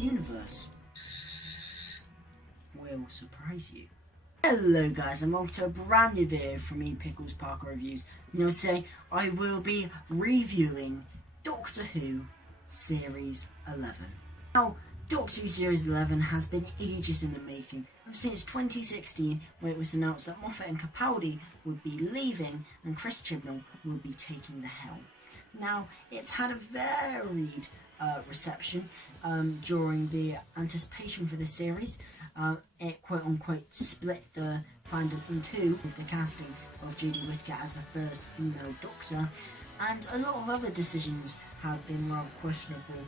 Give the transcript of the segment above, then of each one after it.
universe will surprise you. Hello guys, and welcome to a brand new video from me, Pickles Parker Reviews. You know, today I will be reviewing Doctor Who Series 11. Now, Doctor Who Series 11 has been ages in the making, ever since 2016, when it was announced that Moffat and Capaldi would be leaving and Chris Chibnall would be taking the helm. Now, it's had a varied reception during the anticipation for this series. It quote-unquote split the fandom in two, with the casting of Jade Whittaker as the first female Doctor, and a lot of other decisions have been rather questionable,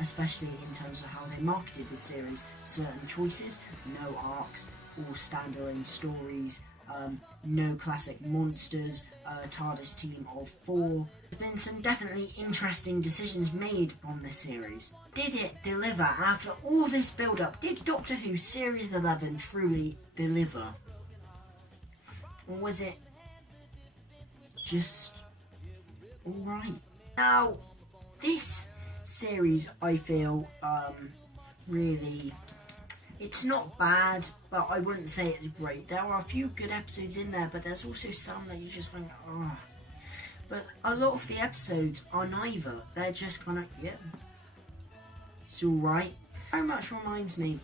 especially in terms of how they marketed this series. Certain choices, no arcs, all standalone stories, no classic monsters, TARDIS team of 4. There's been some definitely interesting decisions made on this series. Did it deliver after all this build-up? Did Doctor Who Series 11 truly deliver? Or was it just alright? Now, this series, I feel, really, it's not bad, but I wouldn't say it's great. There are a few good episodes in there, but there's also some that you just think, oh. But a lot of the episodes are neither. They're just kind of, yeah, it's alright. Very much reminds me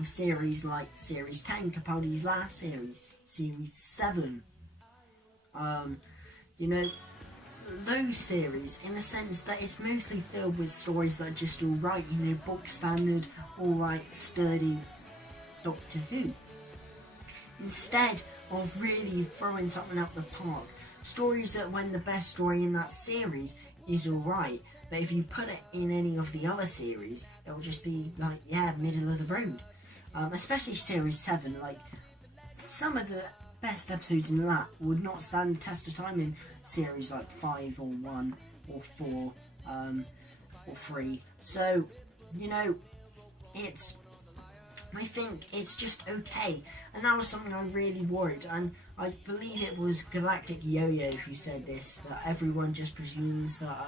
of series like Series 10, Capaldi's last series, Series 7. You know, those series, in the sense that it's mostly filled with stories that are just alright, you know, book standard, alright, sturdy Doctor Who. Instead of really throwing something out the park, stories that, when the best story in that series is alright, but if you put it in any of the other series, it'll just be like, yeah, middle of the road. Especially Series 7, like, some of the best episodes in that would not stand the test of time in series like 5 or 1 or 4 or 3. So, you know, I think it's just okay, and that was something I really worried, and I believe it was Galactic Yo-Yo who said this, that everyone just presumes that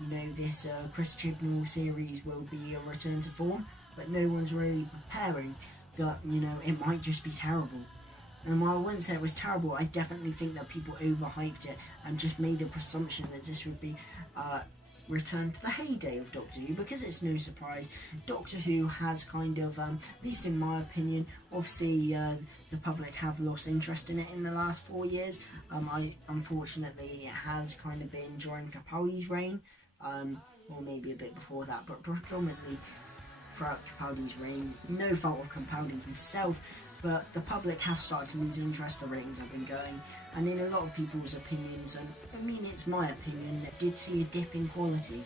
you know, this Chris Chibnall series will be a return to form, but no one's really preparing that, you know, it might just be terrible. And while I wouldn't say it was terrible, I definitely think that people overhyped it and just made a presumption that this would be return to the heyday of Doctor Who, because it's no surprise. Doctor Who has kind of, at least in my opinion, obviously the public have lost interest in it in the last 4 years. Unfortunately, it has kind of been during Capaldi's reign, or maybe a bit before that, but predominantly throughout Capaldi's reign. No fault of Capaldi himself, but the public have started to lose interest. The ratings have been going, and in a lot of people's opinions, and I mean it's my opinion, that did see a dip in quality,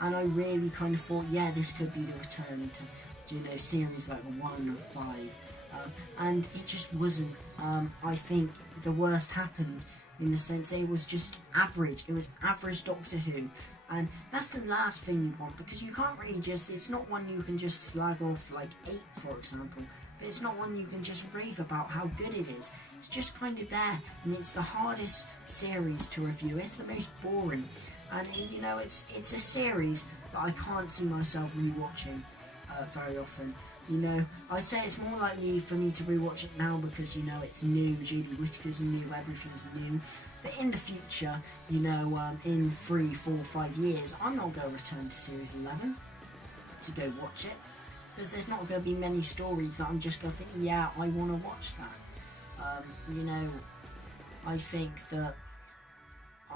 and I really kind of thought, yeah, this could be the return to, you know, series like 1 or 5, and it just wasn't. I think the worst happened in the sense that it was just average. It was average Doctor Who. And that's the last thing you want, because you can't really just, it's not one you can just slag off like 8, for example, but it's not one you can just rave about how good it is. It's just kind of there, and it's the hardest series to review. It's the most boring, and you know, it's a series that I can't see myself rewatching very often. You know, I'd say it's more likely for me to rewatch it now because, you know, it's new, Jade Whittaker's new, everything's new. But in the future, you know, in 3, 4, 5 years, I'm not going to return to Series 11 to go watch it, because there's not going to be many stories that I'm just going to think, yeah, I want to watch that. You know, I think that,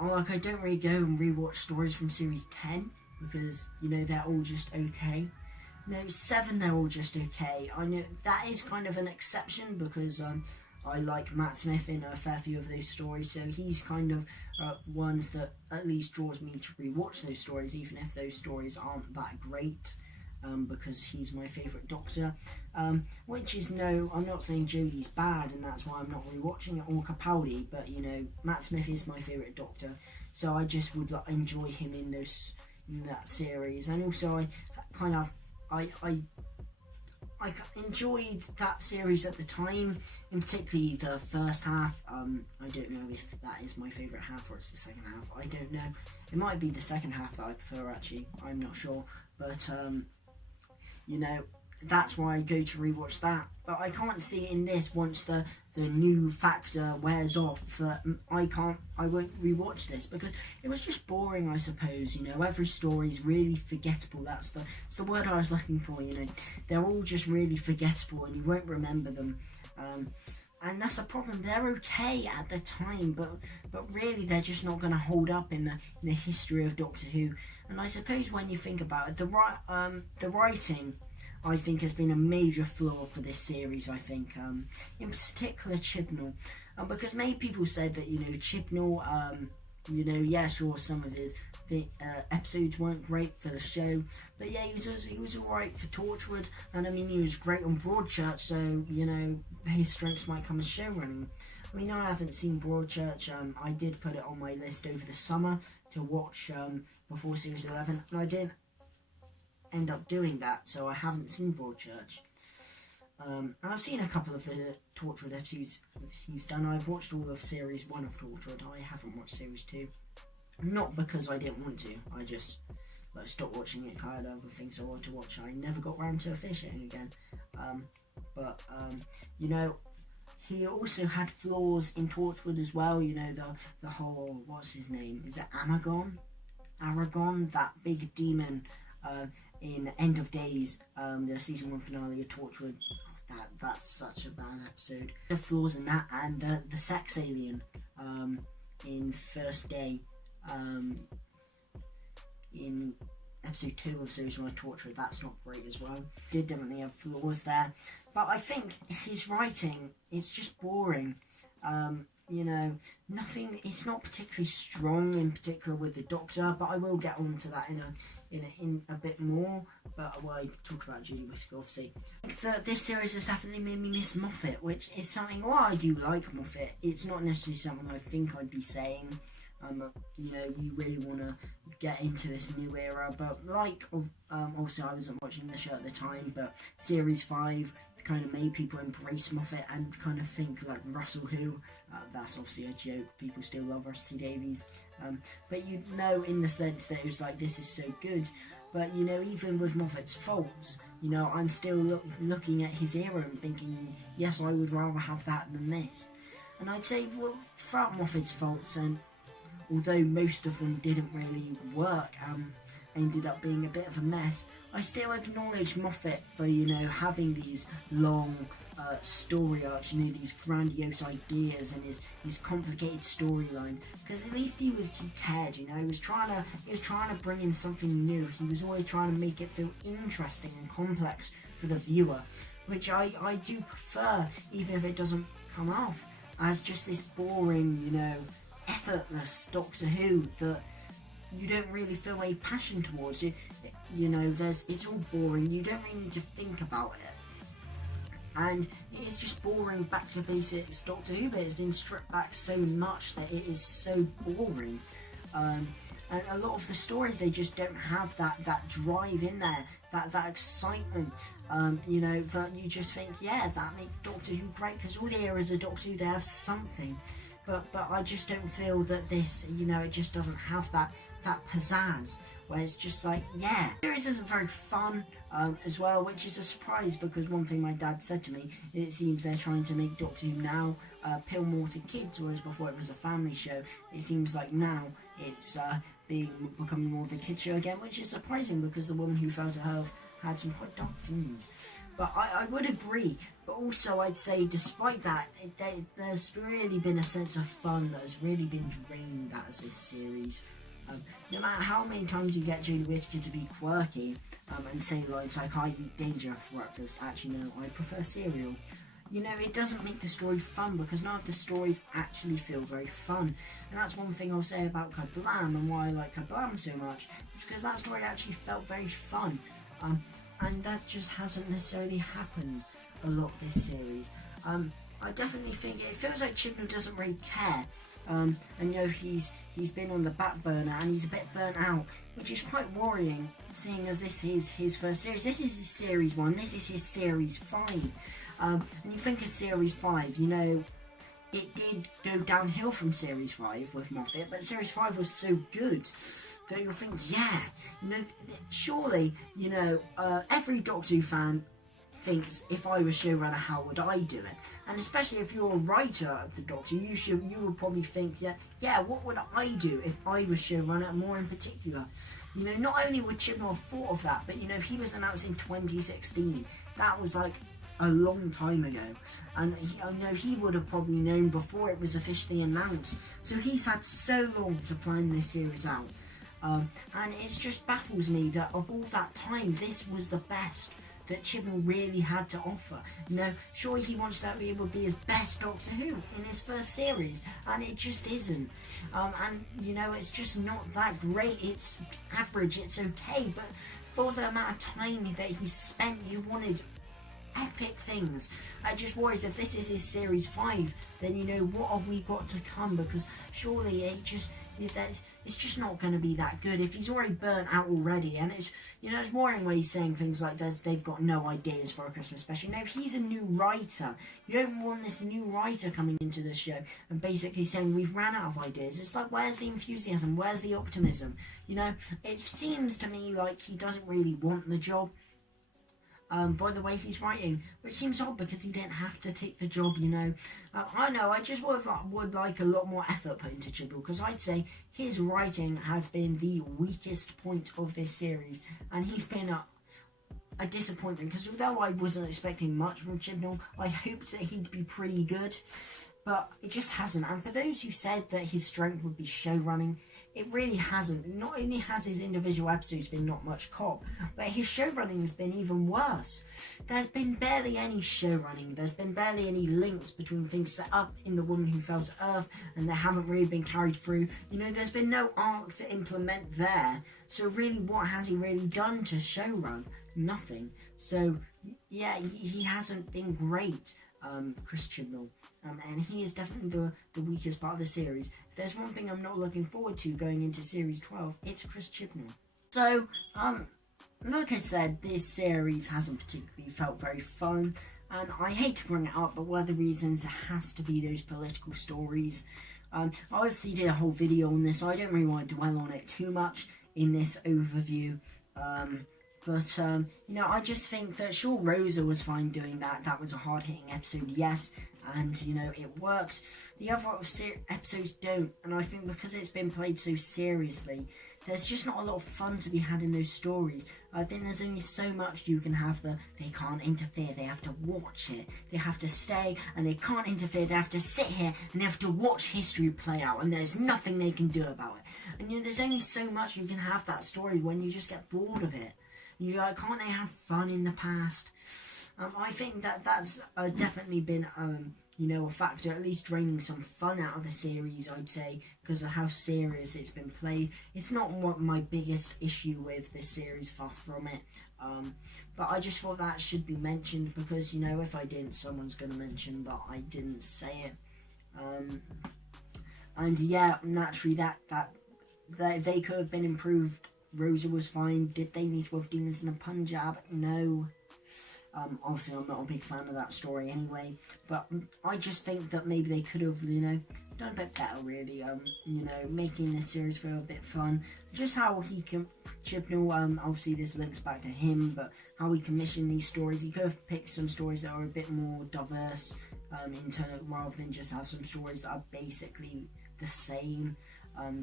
like, I don't really go and rewatch stories from Series 10, because, you know, they're all just okay. No, 7, they're all just okay. I know that is kind of an exception, because I like Matt Smith in a fair few of those stories, so he's kind of ones that at least draws me to rewatch those stories, even if those stories aren't that great, because he's my favourite Doctor. Which is, no, I'm not saying Jodie's bad, and that's why I'm not rewatching it, or Capaldi, but, you know, Matt Smith is my favourite Doctor, so I just would enjoy him in that series. And also, I kind of, I enjoyed that series at the time, in particularly the first half. I don't know if that is my favourite half or it's the second half. I don't know. It might be the second half that I prefer, actually. I'm not sure. But, you know, that's why I go to rewatch that. But I can't see in this, once the new factor wears off, that I won't rewatch this, because it was just boring, I suppose. You know, every story's really forgettable. That's the word I was looking for. You know, they're all just really forgettable, and you won't remember them. And that's a problem. They're okay at the time, but really they're just not going to hold up in the history of Doctor Who. And I suppose when you think about it, the writing, I think, has been a major flaw for this series. I think, in particular, Chibnall, because many people said that, you know, Chibnall, you know, yeah, sure, some of his episodes weren't great for the show, but yeah, he was alright for Torchwood, and I mean, he was great on Broadchurch, so, you know, his strengths might come as showrunning. I mean, I haven't seen Broadchurch. I did put it on my list over the summer to watch before Series 11, and I didn't end up doing that, so I haven't seen Broadchurch. And I've seen a couple of the Torchwood episodes he's done. I've watched all of Series 1 of Torchwood. I haven't watched Series 2. Not because I didn't want to. I just stopped watching it. I had other things I wanted to watch. I never got round to finishing again. You know, he also had flaws in Torchwood as well. You know, the whole, what's his name? Is it Aragon? Aragon, that big demon in End of Days, the season 1 finale of Torchwood. That's such a bad episode. The flaws in that, and the sex alien in First Day, in episode 2 of series 1 of Torchwood, that's not great as well. Did definitely have flaws there, but I think his writing, it's just boring. You know, nothing. It's not particularly strong, in particular with the Doctor. But I will get on to that in a bit more. But I talk about Judy Whisker, obviously. This series has definitely made me miss Moffat, which is something. Well, I do like Moffat. It's not necessarily something I think I'd be saying. You know, we really want to get into this new era. But like, obviously, I wasn't watching the show at the time. But Series 5 kind of made people embrace Moffat and kind of think like Russell Who. That's obviously a joke. People still love Russell T Davies. But you know, in the sense that it was like, this is so good. But, you know, even with Moffat's faults, you know, I'm still looking at his era and thinking, yes, I would rather have that than this. And I'd say, well, throughout Moffat's faults, and although most of them didn't really work, ended up being a bit of a mess, I still acknowledge Moffat for, you know, having these long story arcs, you know, these grandiose ideas and his complicated storyline. Because at least he cared, you know. He was trying to bring in something new. He was always trying to make it feel interesting and complex for the viewer, which I do prefer, even if it doesn't come off as just this boring, you know, effortless Doctor Who that you don't really feel a passion towards. You know, it's all boring. You don't really need to think about it. And it is just boring, back to basics Doctor Who, but it's been stripped back so much that it is so boring. And a lot of the stories, they just don't have that drive in there, that excitement, you know, that you just think, yeah, that makes Doctor Who great, because all the eras of Doctor Who, they have something. But I just don't feel that this, you know, it just doesn't have that pizzazz, where it's just like, yeah. The series isn't very fun as well, which is a surprise, because one thing my dad said to me, it seems they're trying to make Doctor Who now appeal more to kids, whereas before it was a family show. It seems like now it's becoming more of a kid show again, which is surprising, because The Woman Who Fell to Earth had some quite dark themes. But I would agree, but also I'd say despite that, there's really been a sense of fun that has really been drained out of this series. No matter how many times you get Jade Whittaker to be quirky and say lines like, I eat danger for breakfast, actually no, I prefer cereal. You know, it doesn't make the story fun, because none of the stories actually feel very fun. And that's one thing I'll say about Kablam, and why I like Kablam so much, is because that story actually felt very fun. And that just hasn't necessarily happened a lot this series. I definitely think it feels like Chibnall doesn't really care and you know he's been on the back burner and he's a bit burnt out, which is quite worrying, seeing as this is his first series. This is his series 1. This is his series 5. And you think of series 5, you know, it did go downhill from series 5 with Moffat, but series 5 was so good that you'll think, yeah, you know, surely, you know, every Doctor Who fan thinks, if I was showrunner, how would I do it? And especially if you're a writer of the Doctor, you would probably think, yeah, what would I do if I was showrunner? More in particular, you know, not only would Chibnall have thought of that, but you know, if he was announced in 2016, that was like a long time ago, and I know he would have probably known before it was officially announced. So he's had so long to plan this series out, and it just baffles me that of all that time, this was the best that Chibnall really had to offer. You know, surely he wants that it would be his best Doctor Who in his first series, and it just isn't. And you know, it's just not that great. It's average. It's okay, but for the amount of time that he spent, you wanted epic things. I just worries if this is his series 5, then you know, what have we got to come? Because surely it's just not going to be that good if he's already burnt out already. And it's, you know, it's worrying where he's saying things like this, they've got no ideas for a Christmas special. Now, if he's a new writer, you don't want this new writer coming into the show and basically saying we've ran out of ideas. It's like, where's the enthusiasm? Where's the optimism? You know, it seems to me like he doesn't really want the job. By the way he's writing, which seems odd because he didn't have to take the job, you know. I know, I just would like a lot more effort put into Chibnall, because I'd say his writing has been the weakest point of this series, and he's been a disappointment, because although I wasn't expecting much from Chibnall, I hoped that he'd be pretty good, but it just hasn't. And for those who said that his strength would be show running, it really hasn't. Not only has his individual episodes been not much cop, but his showrunning has been even worse. There's been barely any showrunning. There's been barely any links between things set up in The Woman Who Fell to Earth, and they haven't really been carried through. You know, there's been no arc to implement there. So really, what has he really done to showrun? Nothing. So, yeah, he hasn't been great, Chris Chibnall. And he is definitely the weakest part of the series. If there's one thing I'm not looking forward to going into Series 12, it's Chris Chibnall. So, like I said, this series hasn't particularly felt very fun. And I hate to bring it up, but one of the reasons it has to be those political stories. I obviously did a whole video on this, so I don't really want to dwell on it too much in this overview. But, you know, I just think that sure, Rosa was fine doing that. That was a hard-hitting episode, yes. And, you know, it worked. The other episodes don't. And I think because it's been played so seriously, there's just not a lot of fun to be had in those stories. I think there's only so much you can have. They can't interfere. They have to watch it. They have to stay, and they can't interfere. They have to sit here, and they have to watch history play out. And there's nothing they can do about it. And, you know, there's only so much you can have that story when you just get bored of it. You're like, can't they have fun in the past? I think that's definitely been, you know, a factor, at least draining some fun out of the series, I'd say, because of how serious it's been played. It's not what my biggest issue with this series, far from it. But I just thought that should be mentioned, because, you know, if I didn't, someone's going to mention that I didn't say it. And yeah, naturally, that they could have been improved. Rosa was fine. Did they meet with demons in the Punjab? No. Obviously, I'm not a big fan of that story anyway. But I just think that maybe they could have, you know, done a bit better, really. You know, making this series feel a bit fun. Just how he can, Chibnall, obviously this links back to him, but how he commissioned these stories. He could have picked some stories that are a bit more diverse, rather than just have some stories that are basically the same.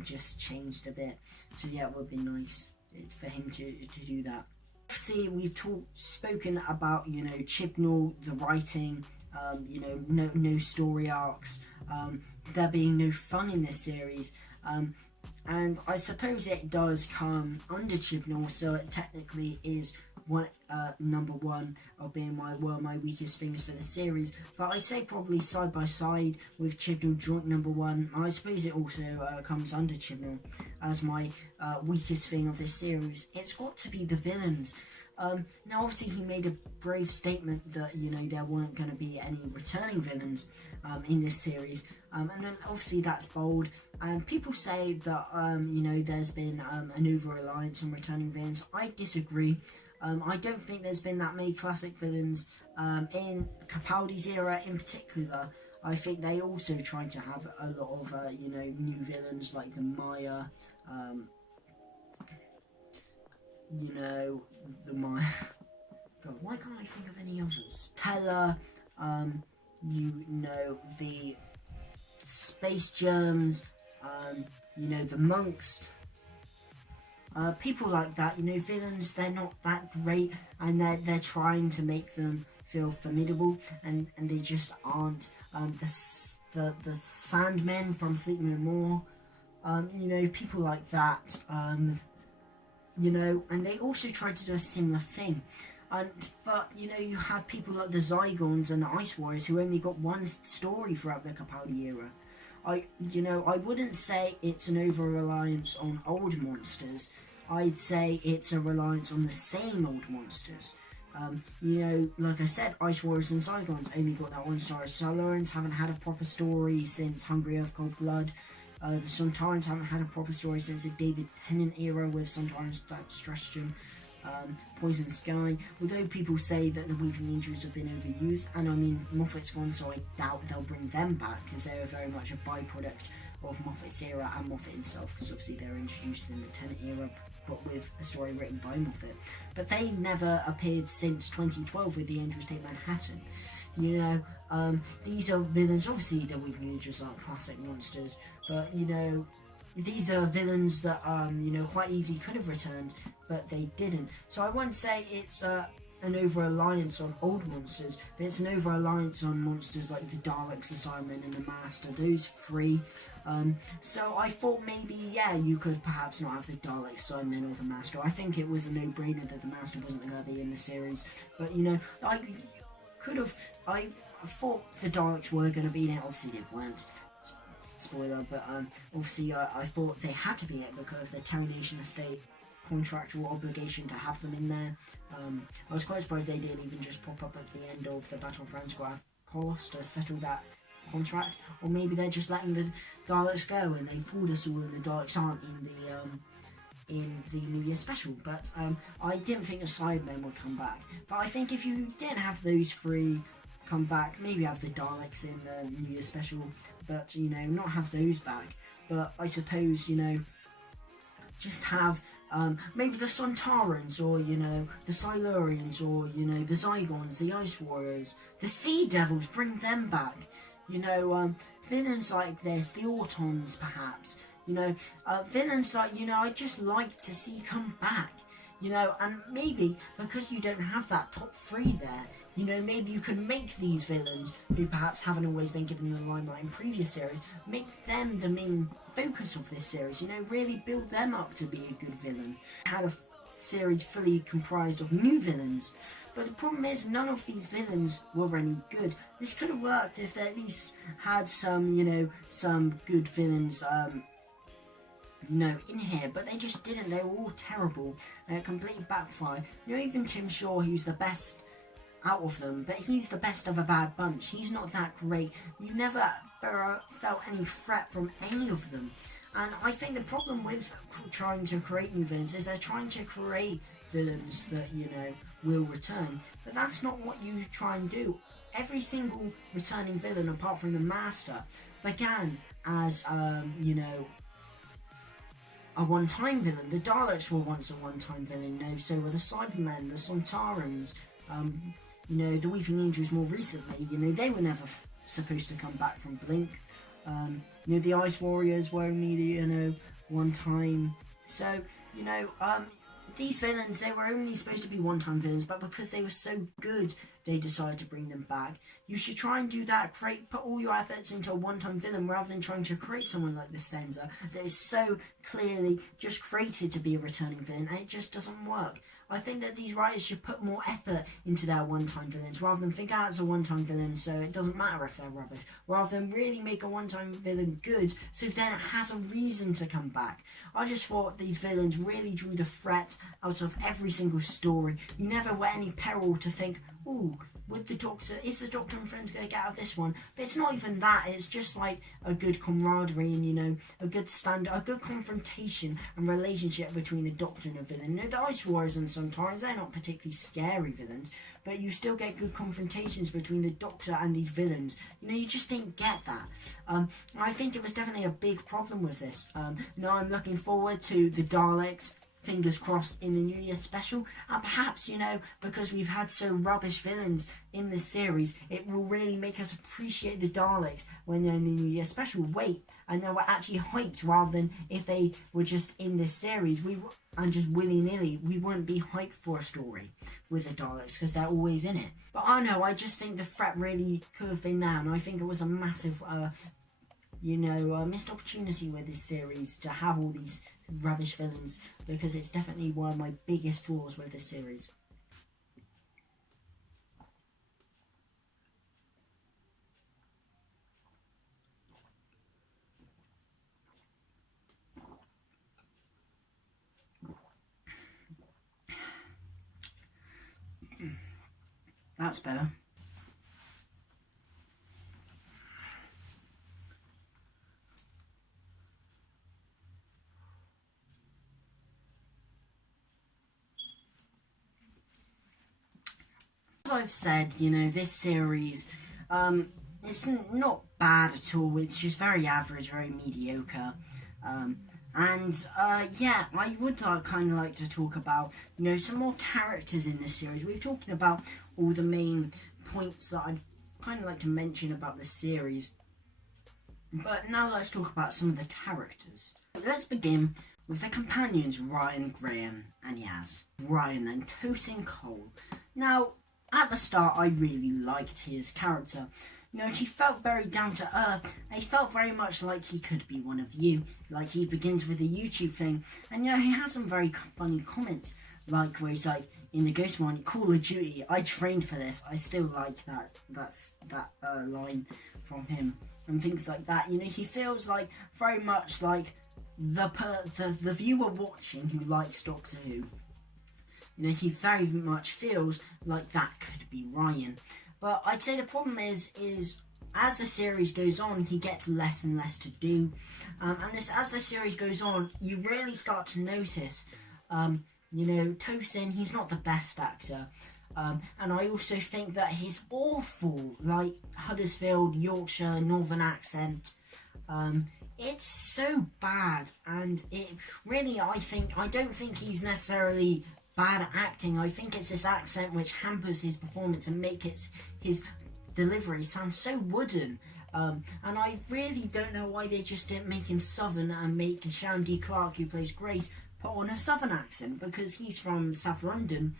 Just changed a bit. So yeah, it would be nice for him to do that. See, we've spoken about, you know, Chibnall, the writing, you know, no story arcs, there being no fun in this series, and I suppose it does come under Chibnall, so it technically is number one of being one of my weakest things for the series, but I'd say probably side by side with Chibnall joint number one. I suppose it also comes under Chibnall as my weakest thing of this series. It's got to be the villains. Now obviously he made a brave statement that, you know, there weren't going to be any returning villains in this series, and then obviously that's bold. People say that you know, there's been an over-reliance on returning villains. I disagree. I don't think there's been that many classic villains in Capaldi's era in particular. I think they also tried to have a lot of you know, new villains like the Maya, you know, the Maya. God, why can't I think of any others? Teller, you know, the space germs, you know, the monks. People like that, you know, villains, they're not that great, and they're trying to make them feel formidable, and they just aren't. The Sandmen from Sleep No More, you know, people like that, you know, and they also tried to do a similar thing. But, you know, you have people like the Zygons and the Ice Warriors who only got one story throughout the Capaldi era. You know, I wouldn't say it's an over-reliance on old monsters. I'd say it's a reliance on the same old monsters. You know, like I said, Ice Warriors and Zygons only got that one story. Silurians haven't had a proper story since Hungry Earth Cold Blood. The Sontarans haven't had a proper story since the David Tennant era with Sontarans Stratagem. Poison Sky, although people say that the Weeping Angels have been overused, and I mean, Moffat's gone, so I doubt they'll bring them back, because they are very much a byproduct of Moffat's era and Moffat himself, because obviously they were introduced in the Tennant era, but with a story written by Moffat. But they never appeared since 2012 with the Angels Take Manhattan. You know, these are villains. Obviously the Weeping Angels aren't classic monsters, but you know, these are villains that, you know, quite easily could have returned, but they didn't. So I won't say it's an over-reliance on old monsters, but it's an over-reliance on monsters like the Daleks, the Cybermen, and the Master, those three. So I thought maybe, yeah, you could perhaps not have the Daleks, Cybermen, or the Master. I think it was a no-brainer that the Master wasn't going to be in the series, but, you know, I thought the Daleks were going to be there. Obviously they weren't. Spoiler, but obviously I thought they had to be it because of the Terry Nation Estate contractual obligation to have them in there. I was quite surprised they didn't even just pop up at the end of the Battle of Franskoff Cost to settle that contract, or maybe they're just letting the Daleks go and they fooled us all and the Daleks aren't in the New Year special. But I didn't think the Cybermen would come back, but I think if you didn't have those three come back, maybe have the Daleks in the New Year special, but, you know, not have those back. But I suppose, you know, just have maybe the Sontarans, or, you know, the Silurians, or, you know, the Zygons, the Ice Warriors, the Sea Devils, bring them back. You know, villains like this, the Autons perhaps, you know, villains that, you know, I'd just like to see come back. You know, and maybe because you don't have that top three there, you know, maybe you could make these villains, who perhaps haven't always been given the limelight in previous series, make them the main focus of this series, you know, really build them up to be a good villain. Had a series fully comprised of new villains, but the problem is none of these villains were any good. This could have worked if they at least had some, you know, some good villains, no, in here, but they just didn't. They were all terrible, and it completely backfired. You know, even Tim Shaw, who's the best out of them, but he's the best of a bad bunch. He's not that great. You never felt any threat from any of them. And I think the problem with trying to create new villains is they're trying to create villains that, you know, will return. But that's not what you try and do. Every single returning villain, apart from the Master, began as, you know, a one-time villain. The Daleks were once a one-time villain, you know, so were the Cybermen, the Sontarans, you know, the Weeping Angels more recently, you know, they were never supposed to come back from Blink. You know, the Ice Warriors were only, you know, one time. So, you know, these villains, they were only supposed to be one-time villains, but because they were so good, they decide to bring them back. You should try and do that. Put all your efforts into a one-time villain rather than trying to create someone like the Stenza that is so clearly just created to be a returning villain, and it just doesn't work. I think that these writers should put more effort into their one-time villains rather than think, it's a one-time villain, so it doesn't matter if they're rubbish. Rather than really make a one-time villain good, so then it has a reason to come back. I just thought these villains really drew the threat out of every single story. You never were any peril to think, ooh, is the Doctor and friends going to get out of this one? But it's not even that. It's just like a good camaraderie and, a good confrontation and relationship between a Doctor and a villain. The Ice Warriors and sometimes they're not particularly scary villains, but you still get good confrontations between the Doctor and these villains. You just didn't get that. I think it was definitely a big problem with this. Now I'm looking forward to the Daleks, fingers crossed, in the New Year special, and perhaps, because we've had so rubbish villains in this series, it will really make us appreciate the Daleks when they're in the New Year special. And they were actually hyped, rather than if they were just in this series and just willy-nilly, we wouldn't be hyped for a story with the Daleks because they're always in it. But I don't know, I just think the threat really could have been there, and I think it was a massive missed opportunity with this series to have all these rubbish villains, because it's definitely one of my biggest flaws with this series. That's better. As I've said, this series, it's not bad at all. It's just very average, very mediocre. I would like to talk about, some more characters in this series. We've talked about all the main points that I'd kind of like to mention about this series. But now let's talk about some of the characters. Let's begin with the companions, Ryan, Graham, and Yaz. Ryan, then, Tosin Cole. Now, at the start, I really liked his character. He felt very down to earth. He felt very much like he could be one of you. Like, he begins with a YouTube thing, and he has some very funny comments, like where he's like, in the Ghost one, Call of Duty, I trained for this. I still like that line from him, and things like that. He feels like very much like the viewer watching who likes Doctor Who. He very much feels like that could be Ryan. But I'd say the problem is as the series goes on, he gets less and less to do. As the series goes on, you really start to notice, Tosin, he's not the best actor. And I also think that his awful, like, Huddersfield, Yorkshire, Northern accent, it's so bad. And it really, I don't think he's necessarily bad at acting. I think it's this accent which hampers his performance and makes his delivery sound so wooden. And I really don't know why they just didn't make him Southern and make Sharon D. Clark, who plays Grace, put on a Southern accent, because he's from South London,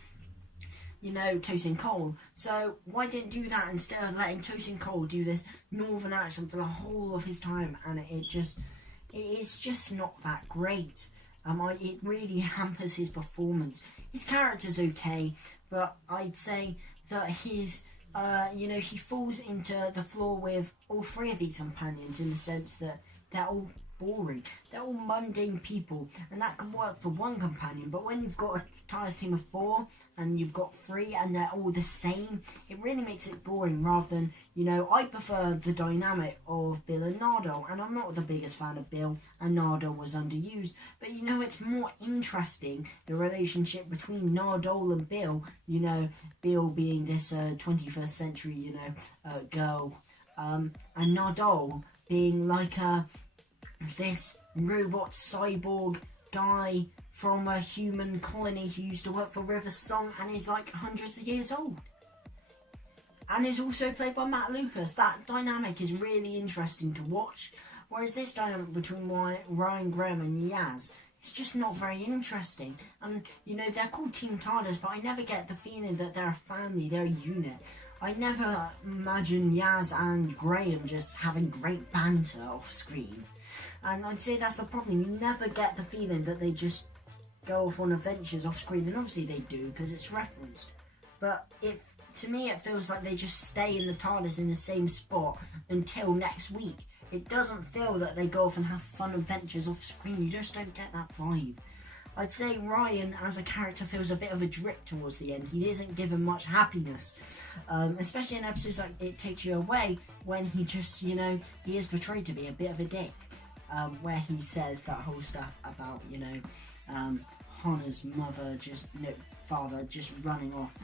Tosin Cole. So why didn't do that instead of letting Tosin Cole do this Northern accent for the whole of his time? And it's just not that great. It really hampers his performance. His character's okay, but I'd say that his, he falls into the flaw with all three of these companions, in the sense that they're all boring. They're all mundane people, and that can work for one companion, but when you've got a TARDIS team of 4 and you've got 3 and they're all the same, it really makes it boring. Rather than, I prefer the dynamic of Bill and Nardo, and I'm not the biggest fan of Bill, and Nardo was underused, but it's more interesting, the relationship between Nardo and Bill, Bill being this 21st century, girl, and Nardo being like this robot cyborg guy from a human colony who used to work for River Song and is like hundreds of years old. And is also played by Matt Lucas. That dynamic is really interesting to watch. Whereas this dynamic between Ryan, Graham and Yaz it's just not very interesting. And, you know, they're called Team TARDIS, but I never get the feeling that they're a family, they're a unit. I never imagine Yaz and Graham just having great banter off screen. And I'd say that's the problem. You never get the feeling that they just go off on adventures off screen. And obviously they do, because it's referenced. But to me, it feels like they just stay in the TARDIS in the same spot until next week. It doesn't feel that they go off and have fun adventures off screen. You just don't get that vibe. I'd say Ryan as a character feels a bit of a drip towards the end. He isn't given much happiness, especially in episodes like It Takes You Away, when he just, you know, he is portrayed to be a bit of a dick, where he says that whole stuff about, you know, Hanna's father just running off.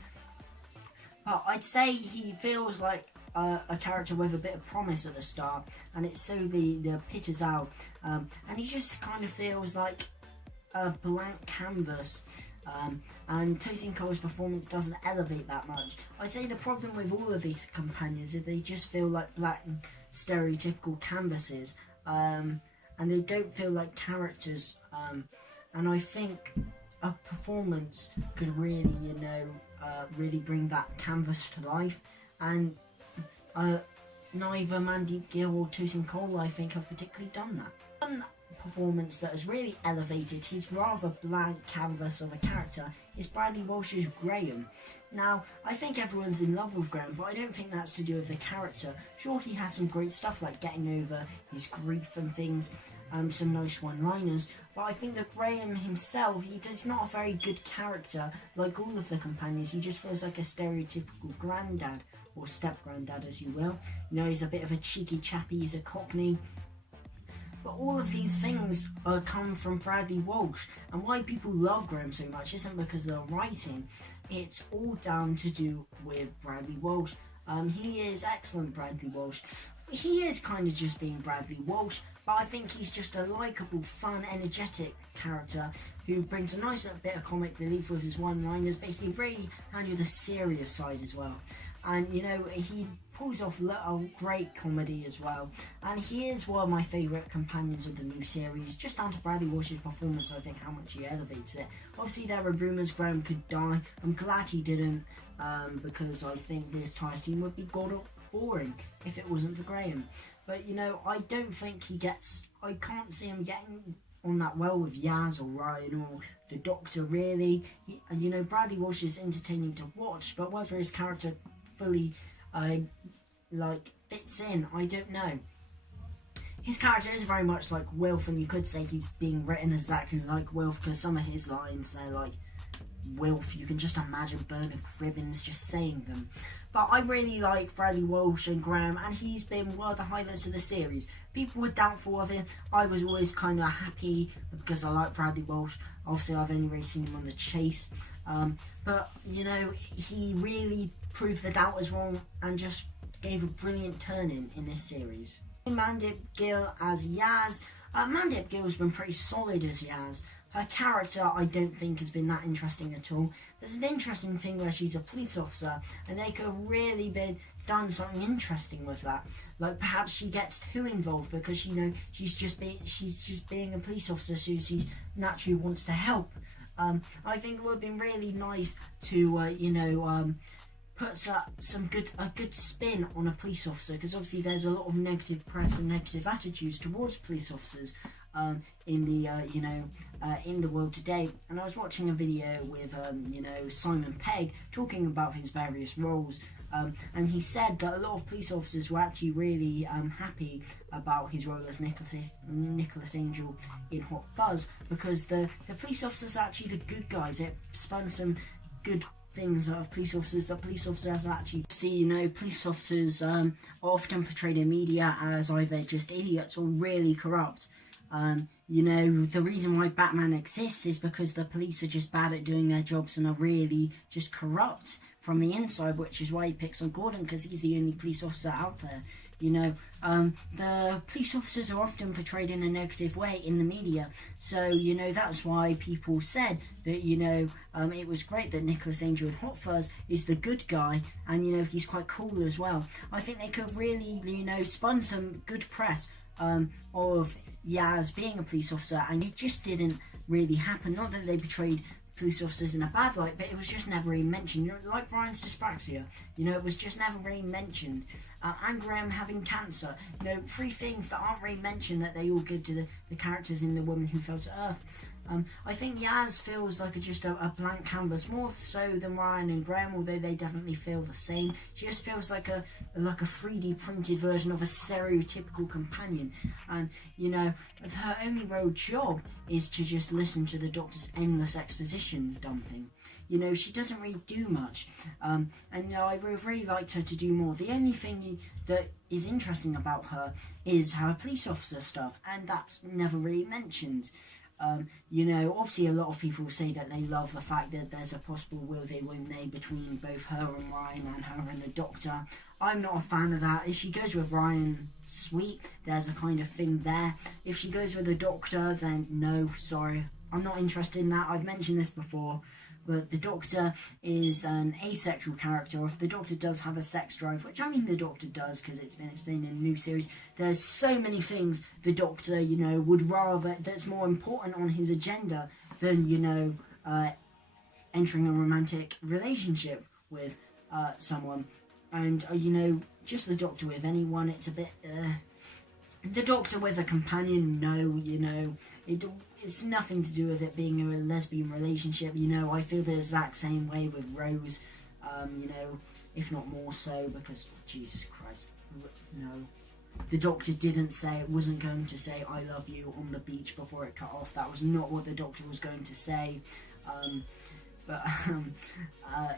But I'd say he feels like a character with a bit of promise at the start, and it slowly peters out, and he just kind of feels like a blank canvas, and Tosin Cole's performance doesn't elevate that much. I'd say the problem with all of these companions is they just feel like black stereotypical canvases, and they don't feel like characters, and I think a performance could really, you know, really bring that canvas to life, and neither Mandeep Gill or Tosin Cole, I think, have particularly done that. One performance that has really elevated his rather blank canvas of a character is Bradley Walsh's Graham. Now, I think everyone's in love with Graham, but I don't think that's to do with the character. Sure, he has some great stuff like getting over his grief and things, some nice one-liners, but I think that Graham himself, he's not a very good character like all of the companions. He just feels like a stereotypical granddad, or step-granddad as you will. You know, he's a bit of a cheeky chappy, he's a cockney. But all of these things come from Bradley Walsh, and why people love Graham so much isn't because of the writing, it's all down to do with Bradley Walsh. He is excellent, Bradley Walsh. He is kind of just being Bradley Walsh, but I think he's just a likeable, fun, energetic character who brings a nice little bit of comic relief with his one-liners, but he really handled the serious side as well. And, you know, he pulls off a great comedy as well. And he is one of my favourite companions of the new series, just down to Bradley Walsh's performance. I think how much he elevates it. Obviously, there were rumours Graham could die. I'm glad he didn't, because I think this TARDIS team would be boring if it wasn't for Graham. But, you know, I don't think I can't see him getting on that well with Yaz or Ryan or the Doctor, really. You know, Bradley Walsh is entertaining to watch, but whether his character fully fits in, I don't know. His character is very much like Wilf, and you could say he's being written exactly like Wilf, because some of his lines, they're like Wilf. You can just imagine Bernard Cribbins just saying them. But I really like Bradley Walsh and Graham, and he's been one of the highlights of the series. People were doubtful of him. I was always kind of happy because I like Bradley Walsh. Obviously, I've only really seen him on The Chase. But, you know, he really proved the doubters wrong and just gave a brilliant turn in this series. Mandeep Gill as Yaz. Mandeep Gill's been pretty solid as Yaz. Her character, I don't think, has been that interesting at all. There's an interesting thing where she's a police officer, and they could have really done something interesting with that. Like perhaps she gets too involved because, you know, she's just being a police officer, so she naturally wants to help. I think it would have been really nice to, put a good spin on a police officer, because obviously there's a lot of negative press and negative attitudes towards police officers in the world today. And I was watching a video with Simon Pegg talking about his various roles, and he said that a lot of police officers were actually really happy about his role as Nicholas Angel in Hot Fuzz, because the police officers are actually the good guys. It spun some good things of police officers that police officers actually see. Police officers are often portrayed in media as either just idiots or really corrupt. The reason why Batman exists is because the police are just bad at doing their jobs and are really just corrupt from the inside, which is why he picks on Gordon, because he's the only police officer out there. The police officers are often portrayed in a negative way in the media, so that's why people said that it was great that Nicholas Angel in Hot Fuzz is the good guy, and he's quite cool as well. I think they could have really spun some good press of Yaz being a police officer, and it just didn't really happen. Not that they portrayed police officers in a bad light, but it was just never really mentioned. You know, like Ryan's dyspraxia, you know, it was just never really mentioned. And Graham having cancer, you know, 3 things that aren't really mentioned that they all give to the characters in The Woman Who Fell to Earth. I think Yaz feels like just a blank canvas, more so than Ryan and Graham, although they definitely feel the same. She just feels like a 3D printed version of a stereotypical companion, and you know, her only real job is to just listen to the Doctor's endless exposition dumping. You know, she doesn't really do much, and you know, I would have really liked her to do more. The only thing that is interesting about her is her police officer stuff, and that's never really mentioned. You know, obviously a lot of people say that they love the fact that there's a possible will-they-won't-they between both her and Ryan and her and the Doctor. I'm not a fan of that. If she goes with Ryan, sweet, there's a kind of thing there. If she goes with the Doctor, then no, sorry, I'm not interested in that. I've mentioned this before, but the Doctor is an asexual character. Or if the Doctor does have a sex drive, which I mean the Doctor does because it's been explained in a new series, there's so many things the Doctor, you know, would rather, that's more important on his agenda than, you know, entering a romantic relationship with someone. And, you know, just the Doctor with anyone, it's a bit... The Doctor with a companion, no, you know, it's nothing to do with it being a lesbian relationship, you know. I feel the exact same way with Rose, you know, if not more so, because, Jesus Christ, no. The Doctor didn't say, it wasn't going to say, I love you on the beach before it cut off. That was not what the Doctor was going to say.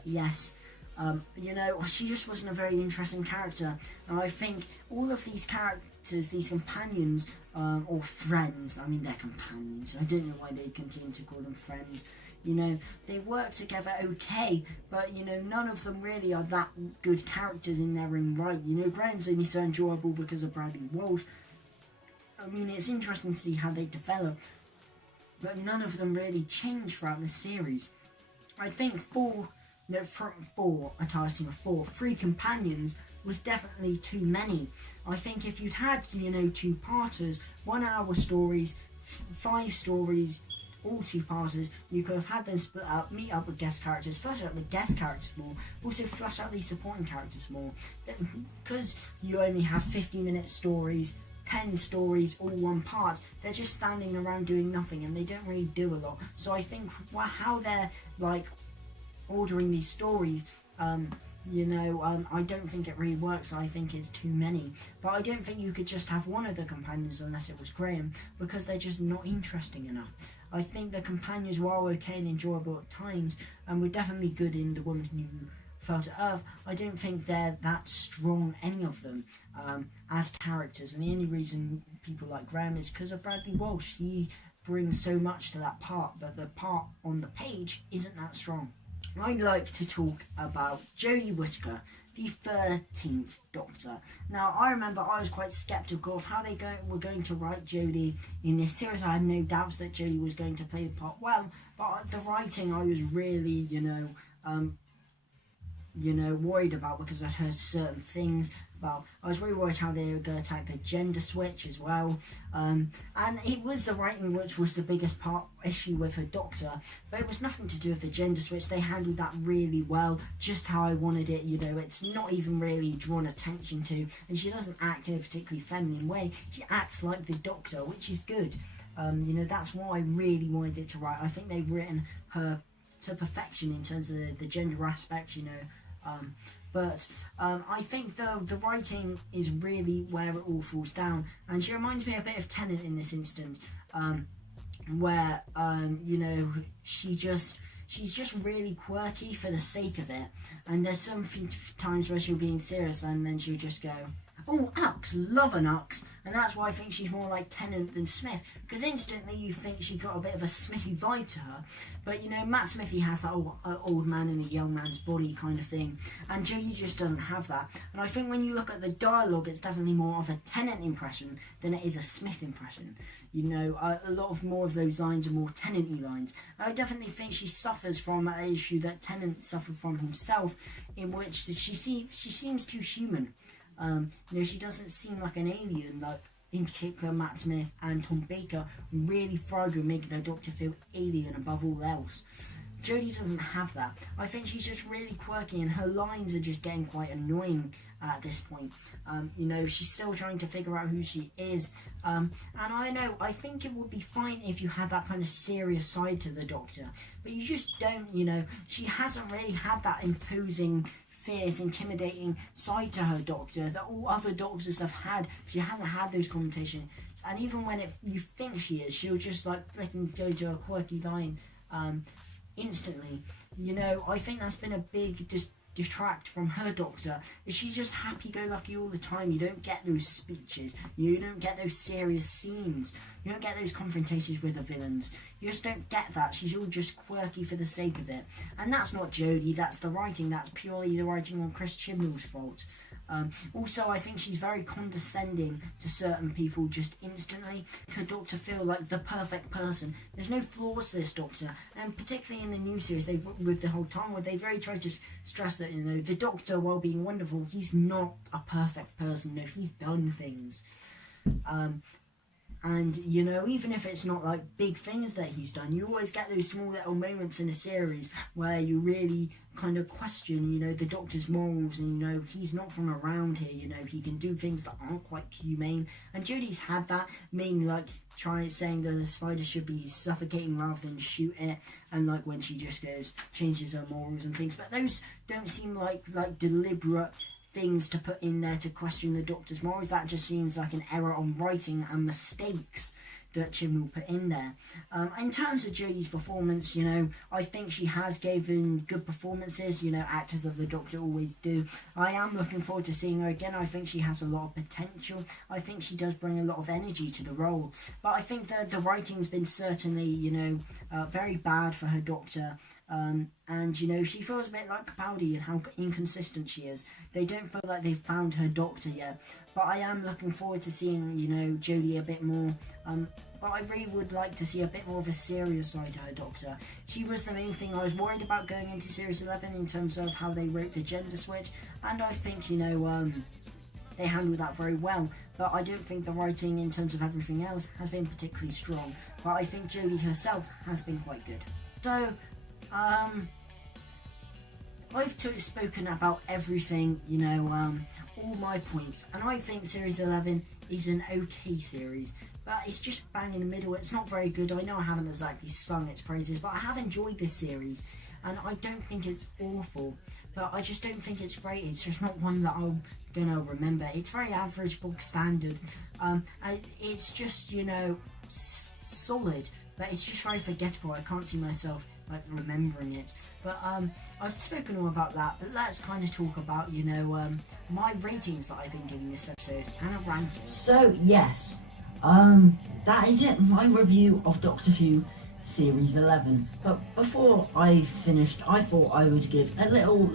Yes. You know, she just wasn't a very interesting character. And I think all of these characters, these companions, or friends, I mean they're companions, I don't know why they continue to call them friends, you know, they work together okay, but you know, none of them really are that good characters in their own right. You know, Graham's only so enjoyable because of Bradley Walsh. I mean, it's interesting to see how they develop, but none of them really change throughout the series. I think for a TARDIS team of 4, 3 companions was definitely too many. I think if you'd had, you know, 2-parters, 1-hour stories, 5 stories, all 2-parters, you could have had them split up, meet up with guest characters, flesh out the guest characters more, also flesh out these supporting characters more. Because you only have 50-minute stories, 10 stories, all 1 part, they're just standing around doing nothing and they don't really do a lot. So I think how they're like ordering these stories, you know, I don't think it really works. I think it's too many. But I don't think you could just have one of the companions unless it was Graham, because they're just not interesting enough. I think the companions were okay and enjoyable at times, and were definitely good in The Woman Who Fell to Earth. I don't think they're that strong, any of them, as characters. And the only reason people like Graham is because of Bradley Walsh. He brings so much to that part, but the part on the page isn't that strong. I'd like to talk about Jodie Whittaker, the 13th Doctor. Now, I remember I was quite sceptical of how they were going to write Jodie in this series. I had no doubts that Jodie was going to play the part well, but the writing I was really, you know, worried about, because I'd heard certain things about. I was really worried how they were going to attack the gender switch as well, and it was the writing which was the biggest issue with her Doctor, but it was nothing to do with the gender switch. They handled that really well, just how I wanted it. You know, it's not even really drawn attention to, and she doesn't act in a particularly feminine way. She acts like the Doctor, which is good. You know, that's what I really wanted it to write. I think they've written her to perfection in terms of the gender aspect, you know. But I think the writing is really where it all falls down, and she reminds me a bit of Tennant in this instance, where you know, she's just really quirky for the sake of it, and there's some times where she'll be being serious and then she'll just go, oh, Ux, love an Ux, and that's why I think she's more like Tennant than Smith, because instantly you think she's got a bit of a Smithy vibe to her, but you know, Matt Smithy has that old man in a young man's body kind of thing, and Jodie just doesn't have that. And I think when you look at the dialogue, it's definitely more of a Tennant impression than it is a Smith impression. You know, a lot of more of those lines are more Tennant-y lines. I definitely think she suffers from an issue that Tennant suffered from himself, in which she seems too human. You know, she doesn't seem like an alien like in particular Matt Smith and Tom Baker, really thrived with making their Doctor feel alien above all else. Jodie doesn't have that. I think she's just really quirky, and her lines are just getting quite annoying at this point. She's still trying to figure out who she is. And I think it would be fine if you had that kind of serious side to the Doctor. But you just don't, she hasn't really had that imposing, fierce, intimidating side to her Doctor that all other Doctors have had. She hasn't had those conversations. And even when you think she is, she'll just flicking go to a quirky line instantly. I think that's been a big detract from her Doctor. She's just happy-go-lucky all the time. You don't get those speeches. You don't get those serious scenes. You don't get those confrontations with the villains. You just don't get that. She's all just quirky for the sake of it. And that's not Jodie. That's the writing. That's purely the writing on Chris Chibnall's fault. Also, I think she's very condescending to certain people just instantly. Her Doctor feel like the perfect person. There's no flaws to this Doctor, and particularly in the new series, with the whole time where they very try to stress that the Doctor, while being wonderful, he's not a perfect person. He's done things. And, even if it's not big things that he's done, you always get those small little moments in a series where you really kind of question, the Doctor's morals, and, he's not from around here, he can do things that aren't quite humane. And Jodie's had that, mainly saying that the spider should be suffocating rather than shoot it, and when she just changes her morals and things. But those don't seem like deliberate things to put in there to question the Doctor's morals. That just seems like an error on writing and mistakes that Chibnall put in there. In terms of Jodie's performance, I think she has given good performances. Actors of the Doctor always do. I am looking forward to seeing her again. I think she has a lot of potential. I think she does bring a lot of energy to the role. But I think that the writing's been certainly, very bad for her Doctor. And she feels a bit like Capaldi and how inconsistent she is. They don't feel like they've found her Doctor yet. But I am looking forward to seeing, Jodie a bit more. But I really would like to see a bit more of a serious side to her Doctor. She was the main thing I was worried about going into Series 11 in terms of how they wrote the gender switch. And I think, they handled that very well. But I don't think the writing in terms of everything else has been particularly strong. But I think Jodie herself has been quite good. So, I've spoken about everything, all my points, and I think Series 11 is an okay series, but it's just bang in the middle. It's not very good. I know I haven't exactly sung its praises, but I have enjoyed this series, and I don't think it's awful, but I just don't think it's great. It's just not one that I'm gonna remember. It's very average, book standard, and it's just, solid, but it's just very forgettable. I can't see myself remembering it. But I've spoken all about that, but let's kind of talk about my ratings that I've been giving this episode and a ranking. So yes, that is it, my review of Doctor Who Series 11. But before I finished, I thought I would give a little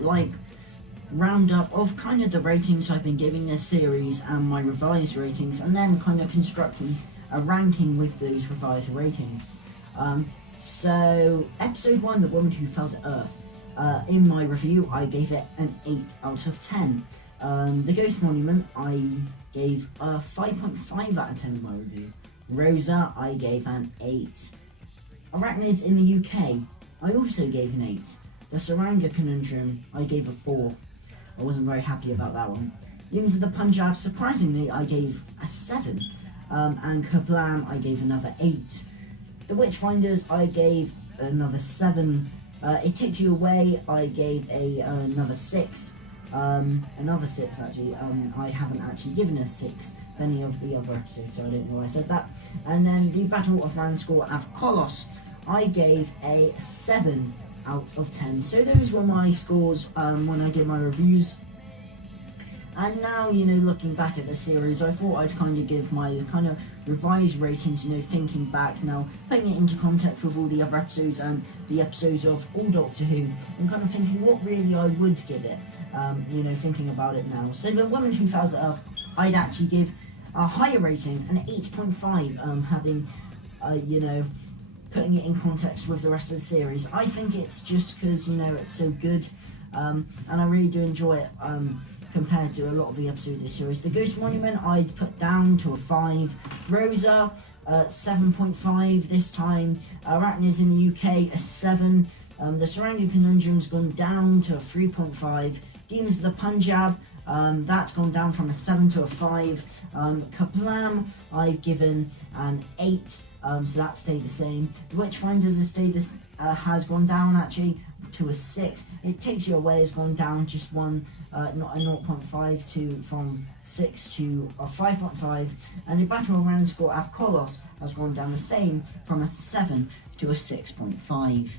roundup of kind of the ratings I've been giving this series and my revised ratings, and then kind of constructing a ranking with those revised ratings. So, episode 1, The Woman Who Fell to Earth. In my review, I gave it an 8 out of 10. The Ghost Monument, I gave a 5.5 out of 10 in my review. Rosa, I gave an 8. Arachnids in the UK, I also gave an 8. The Saranga Conundrum, I gave a 4. I wasn't very happy about that one. Humans of the Punjab, surprisingly, I gave a 7. And Kablam, I gave another 8. The Witchfinders, I gave another 7. It Takes You Away, I gave another 6. Another 6 actually. I haven't actually given a 6 for any of the other episodes, so I don't know why I said that. And then the Battle of Ranskoor Av Kolos, I gave a 7 out of 10. So those were my scores when I did my reviews. And now, looking back at the series, I thought I'd kind of give my kind of revised ratings, thinking back now, putting it into context with all the other episodes and the episodes of all Doctor Who, and kind of thinking what really I would give it, thinking about it now. So The Woman Who Fell to Earth, I'd actually give a higher rating, an 8.5, having, putting it in context with the rest of the series. I think it's just because, it's so good, and I really do enjoy it. compared to a lot of the episodes of this series. The Ghost Monument I'd put down to a 5. Rosa, 7.5 this time. Arachnids in the UK, a 7. The Saranga Conundrum's gone down to a 3.5. Demons of the Punjab, that's gone down from a 7 to a 5. Kaplam, I've given an 8, so that stayed the same. The Witchfinders has gone down actually to a 6. It Takes You Away has gone down just one, not a 0.5 to from 6 to a 5.5, and the Battle Around Score of Kolos has gone down the same from a 7 to a 6.5.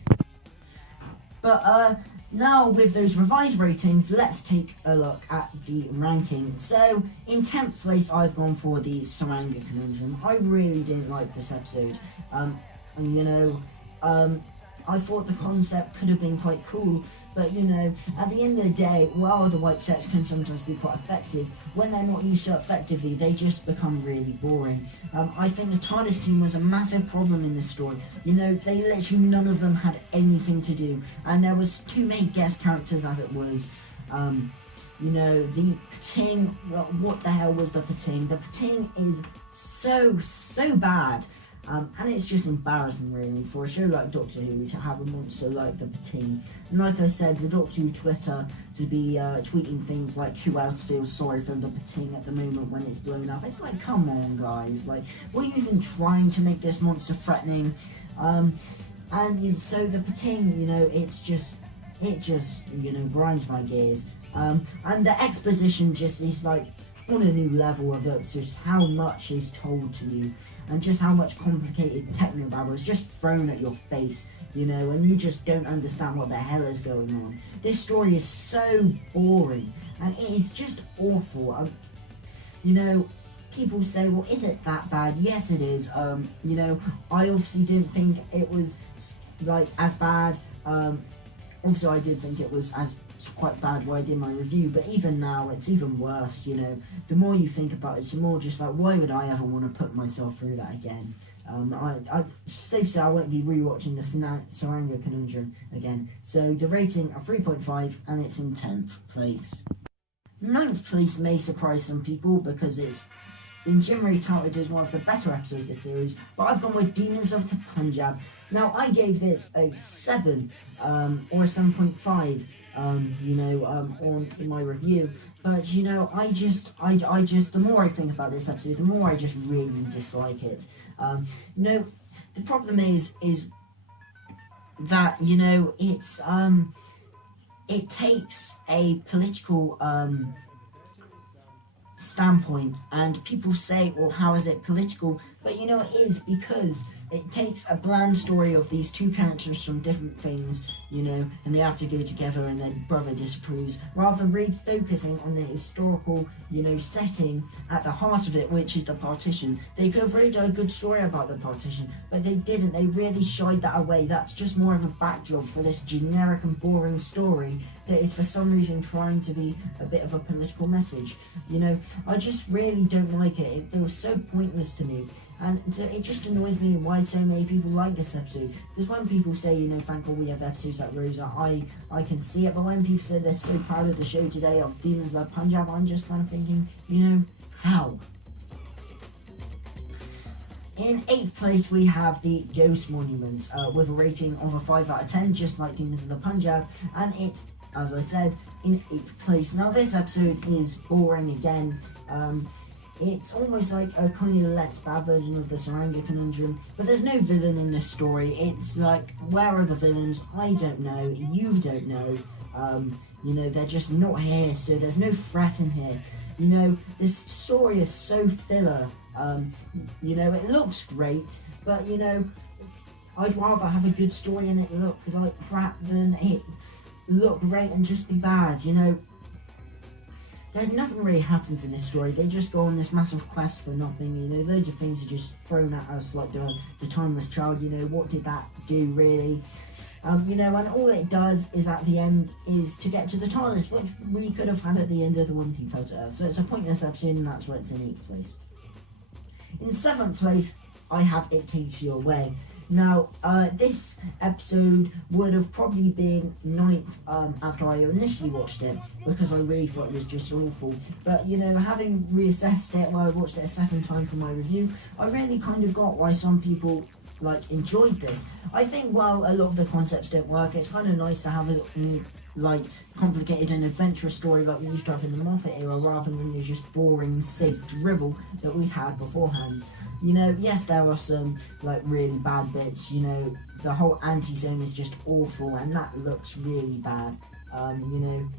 But now with those revised ratings, let's take a look at the ranking. So in 10th place, I've gone for the Saranga Conundrum. I really didn't like this episode, and you know, I thought the concept could have been quite cool, but you know, at the end of the day, while the white sets can sometimes be quite effective, when they're not used so effectively, they just become really boring. I think the TARDIS team was a massive problem in this story. You know, they literally, none of them had anything to do, and there was too many guest characters as it was. You know, the Pating, what the hell was the Pating? The Pating is so bad. And it's just embarrassing, really, for a show like Doctor Who to have a monster like the Pating. And like I said, the Doctor Who Twitter to be tweeting things like, who else feels sorry for the Pating at the moment when it's blown up? It's like, come on, guys. Like, were you even trying to make this monster threatening? And so the Pating, you know, it just, you know, grinds my gears. And the exposition just is like on a new level of it, just how much is told to you, and just how much complicated technobabble is just thrown at your face, you know, and you just don't understand what the hell is going on. This story is so boring, and it is just awful. You know, people say, well, is it that bad? Yes, it is. You know, I obviously didn't think it was like as bad. Also, I did think it was quite bad when I did my review, but even now it's even worse. You know, the more you think about it, the more just like, why would I ever want to put myself through that again? I safe to say I won't be rewatching the Saranga Conundrum again. So the rating a 3.5, and it's in 10th place. 9th place may surprise some people because it's been generally touted as one of the better episodes of the series, but I've gone with Demons of the Punjab. Now, I gave this a 7 or a 7.5. You know, in my review, but you know, I just, the more I think about this episode, the more I just really dislike it. You know, the problem is that, you know, it's, it takes a political, standpoint, and people say, well, how is it political? But you know, it is because it takes a bland story of these two characters from different things, you know, and they have to go together and their brother disapproves, rather than really focusing on the historical, you know, setting at the heart of it, which is the partition. They could have really done a good story about the partition, but they didn't. They really shied that away. That's just more of a backdrop for this generic and boring story that is for some reason trying to be a bit of a political message. You know, I just really don't like it. It feels so pointless to me, and it just annoys me why so many people like this episode. Because when people say, you know, thank God we have episodes like Rosa, I can see it, but when people say they're so proud of the show today of Demons of the Punjab, I'm just kind of thinking, you know, how? In 8th place, we have the Ghost Monument, with a rating of a 5 out of 10, just like Demons of the Punjab, and it's, as I said, in 8th place. Now, this episode is boring again. It's almost like a kind of less bad version of the Saranga Conundrum, but there's no villain in this story. It's like, where are the villains? I don't know. You don't know. You know, they're just not here, so there's no threat in here. You know, this story is so filler. You know, it looks great, but, you know, I'd rather have a good story and it look like crap than it look great and just be bad, you know. There's nothing really happens in this story. They just go on this massive quest for nothing, you know. Loads of things are just thrown at us, like the timeless child, you know. What did that do, really? You know, and all it does is at the end is to get to the TARDIS, which we could have had at the end of the One Who Fell to Earth. So it's a pointless episode, and that's why it's in 8th place. In 7th place, I have It Takes You Away. Now, this episode would have probably been 9th after I initially watched it, because I really thought it was just awful. But, you know, having reassessed it, I watched it a second time for my review, I really kind of got why some people like enjoyed this. I think while a lot of the concepts don't work, it's kind of nice to have a like complicated and adventurous story like we used to have in the Moffat era, rather than the just boring, safe drivel that we had beforehand. You know, yes, there are some like really bad bits. You know, the whole anti-zone is just awful, and that looks really bad. You know,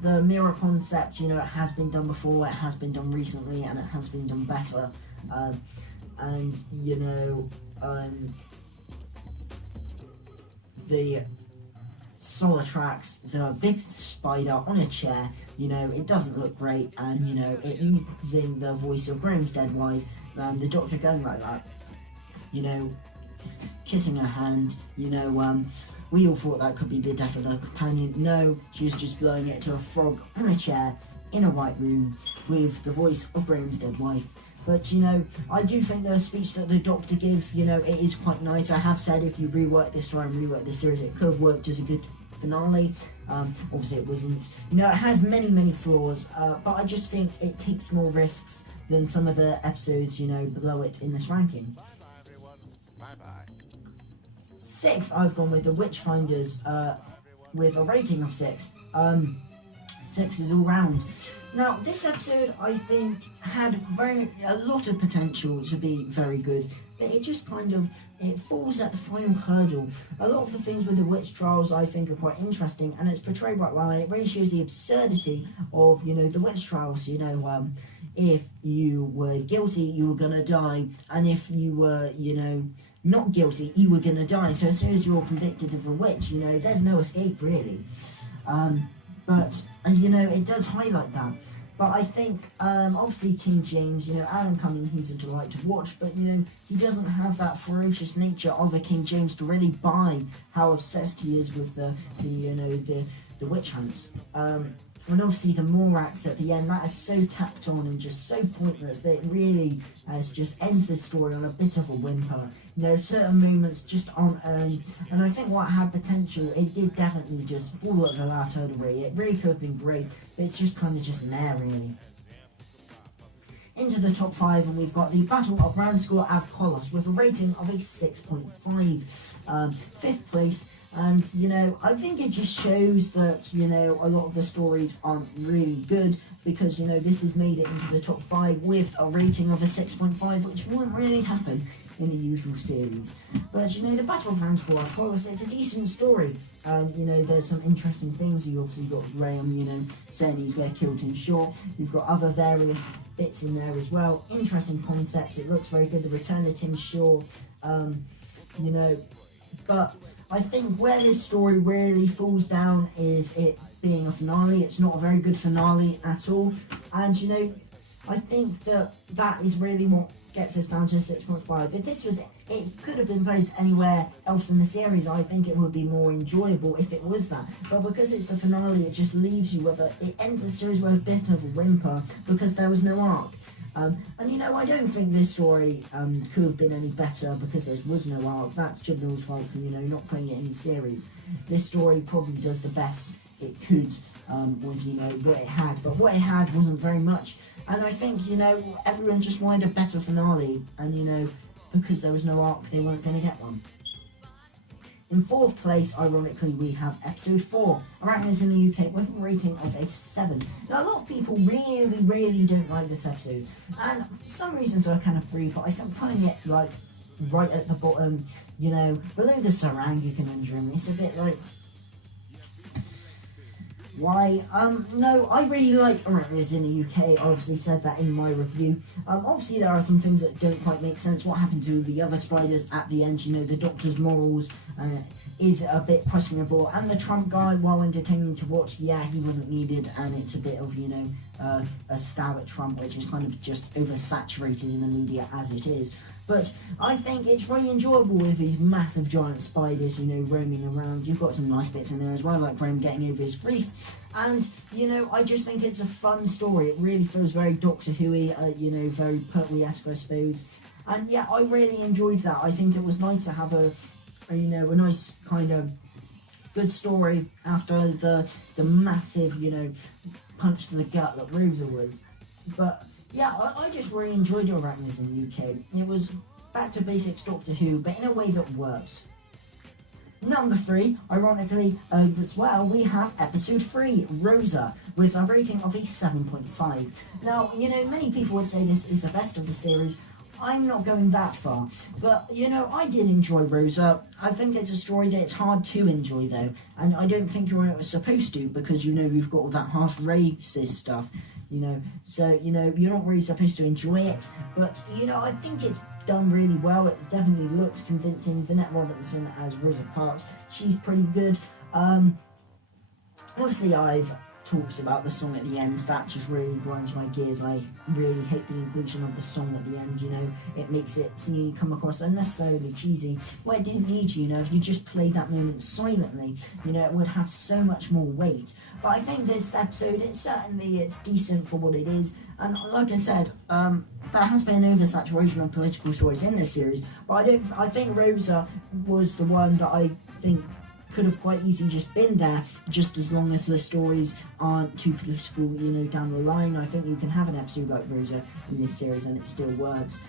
the mirror concept, you know, it has been done before, it has been done recently, and it has been done better. And you know, the Solatrax, the big spider on a chair, you know, it doesn't look great, and you know, it using the voice of Graham's dead wife, the Doctor going like that, you know, kissing her hand, you know, we all thought that could be the death of the companion. No, she was just blowing it to a frog on a chair in a white room with the voice of Graham's dead wife. But, you know, I do think the speech that the Doctor gives, you know, it is quite nice. I have said if you rework this story and rework this series, it could have worked as a good finale. Obviously it wasn't. You know, it has many, many flaws, but I just think it takes more risks than some of the episodes, you know, below it in this ranking. Bye-bye, everyone. Bye-bye. 6th, I've gone with the Witchfinders, with a rating of 6. 6 is all round. Now, this episode, I think, had a lot of potential to be very good, but it just kind of, it falls at the final hurdle. A lot of the things with the witch trials, I think, are quite interesting, and it's portrayed quite well, and it really shows the absurdity of, you know, the witch trials. You know, if you were guilty, you were gonna die, and if you were, you know, not guilty, you were gonna die. So as soon as you're convicted of a witch, you know, there's no escape, really. But, you know, it does highlight that. But I think, obviously King James, you know, Alan Cumming, he's a delight to watch, but, you know, he doesn't have that ferocious nature of a King James to really buy how obsessed he is with the witch hunts. And obviously the Morax at the end, that is so tacked on and just so pointless that it really just ends this story on a bit of a whimper. You know, certain moments just aren't earned, and I think what had potential, it did definitely just fall at the last hurdle really. It really could have been great, but it's just kind of just there really. Into the top 5, and we've got the Battle of Ranskoor Av Kolos with a rating of a 6.5. 5th place. And, you know, I think it just shows that, you know, a lot of the stories aren't really good, because, you know, this has made it into the top 5 with a rating of a 6.5, which wouldn't really happen in the usual series. But, you know, the Battle of Ranskoor Av Kolos, it's a decent story. You know, there's some interesting things. You obviously got Graham, you know, saying he's going to kill Tim Shaw. You've got other various bits in there as well. Interesting concepts. It looks very good. The return of Tim Shaw, you know, but I think where this story really falls down is it being a finale. It's not a very good finale at all. And, you know, I think that is really what gets us down to 6.5. If this was, it could have been placed anywhere else in the series. I think it would be more enjoyable if it was that. But because it's the finale, it just leaves you with it ends the series with a bit of a whimper, because there was no arc. And you know, I don't think this story could have been any better because there was no arc. That's Chibnall's fault for, you know, not putting it in the series. This story probably does the best it could with, you know, what it had. But what it had wasn't very much. And I think, you know, everyone just wanted a better finale. And, you know, because there was no arc, they weren't going to get one. In 4th place, ironically, we have episode 4, Arachnids in the UK, with a rating of a 7. Now, a lot of people really don't like this episode, and for some reasons I kind of agree, but I think putting it, like, right at the bottom, you know, below the Saranga conundrum, it's a bit like, why? No, I really like Arachnids in the UK. I obviously said that in my review. Obviously there are some things that don't quite make sense. What happened to the other spiders at the end? You know, the Doctor's morals is a bit questionable, and the Trump guy, while entertaining to watch, yeah, he wasn't needed, and it's a bit of, you know, a stab at Trump, which is kind of just oversaturated in the media as it is. But I think it's really enjoyable with these massive giant spiders, you know, roaming around. You've got some nice bits in there as well, like Graham getting over his grief. And, you know, I just think it's a fun story. It really feels very Doctor Who-y, you know, very Pertwee-esque, I suppose. And yeah, I really enjoyed that. I think it was nice to have a nice kind of good story after the massive, punch to the gut that Rosa was. But yeah, I just really enjoyed Arachnis in the UK. It was back to basics Doctor Who, but in a way that works. Number 3, ironically, as well, we have episode 3, Rosa, with a rating of a 7.5. Now, many people would say this is the best of the series. I'm not going that far, but I did enjoy Rosa. I think it's a story that it's hard to enjoy though, and I don't think you're supposed to, because we've got all that harsh racist stuff, so you're not really supposed to enjoy it. But I think it's done really well. It definitely looks convincing. Vinette Robinson as Rosa Parks, she's pretty good. Obviously I've talks about the song at the end, that just really grinds my gears. I really hate the inclusion of the song at the end, it makes it singing come across unnecessarily cheesy, where it didn't need to, if you just played that moment silently, it would have so much more weight. But I think this episode, it's decent for what it is, and like I said, there has been oversaturation of political stories in this series, but I think Rosa was the one that I think could have quite easily just been there, just as long as the stories aren't too political, down the line. I think you can have an episode like Rosa in this series and it still works,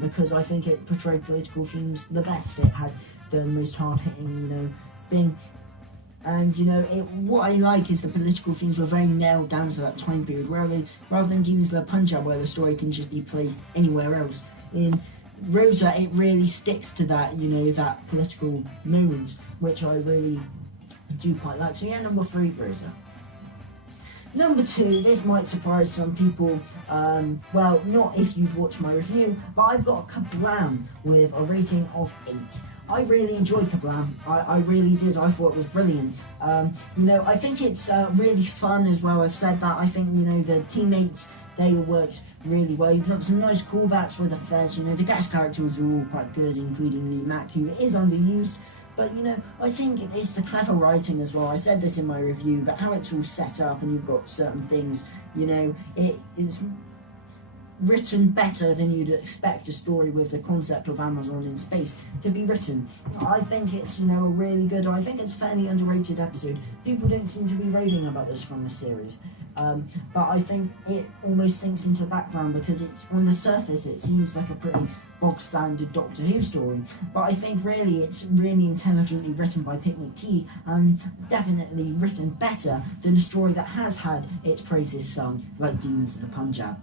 because I think it portrayed political themes the best. It had the most hard-hitting, thing. And, what I like is the political themes were very nailed down to that time period, rather than Demons of the Punjab, where the story can just be placed anywhere else. In Rosa, it really sticks to that, that political moment, which I really do quite like. So yeah, number 3, Rosa. Number 2, this might surprise some people, well, not if you'd watch my review, but I've got Kablam with a rating of 8. I really enjoyed Kablam, I really did. I thought it was brilliant. I think it's really fun as well. I've said that. I think, the teammates, they all worked really well. You've got some nice callbacks with the Fez, the guest characters are all quite good, including the Mac, who is underused. But, I think it's the clever writing as well. I said this in my review, but how it's all set up and you've got certain things, it is written better than you'd expect a story with the concept of Amazon in space to be written. I think it's, a really good, I think it's a fairly underrated episode. People don't seem to be raving about this from the series. But I think it almost sinks into the background because it's, on the surface, it seems like a pretty bog-standard Doctor Who story. But I think really it's really intelligently written by Picnic Tea and definitely written better than a story that has had its praises sung, like Demons of the Punjab.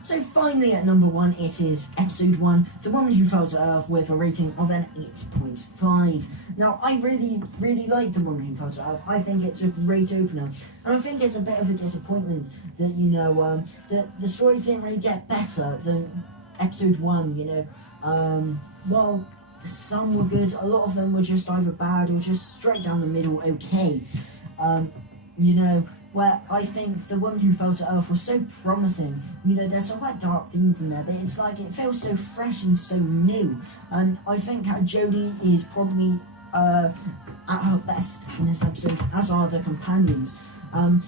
So finally at number 1, it is episode 1, The Woman Who Fell to Earth, with a rating of an 8.5. Now, I really, really like The Woman Who Fell to Earth. I think it's a great opener. And I think it's a bit of a disappointment that, that the stories didn't really get better than episode 1, well, some were good, a lot of them were just either bad or just straight down the middle okay. Where I think The Woman Who Fell to Earth was so promising. There's some quite dark themes in there, but it's like it feels so fresh and so new. And I think Jodie is probably at her best in this episode, as are the companions. And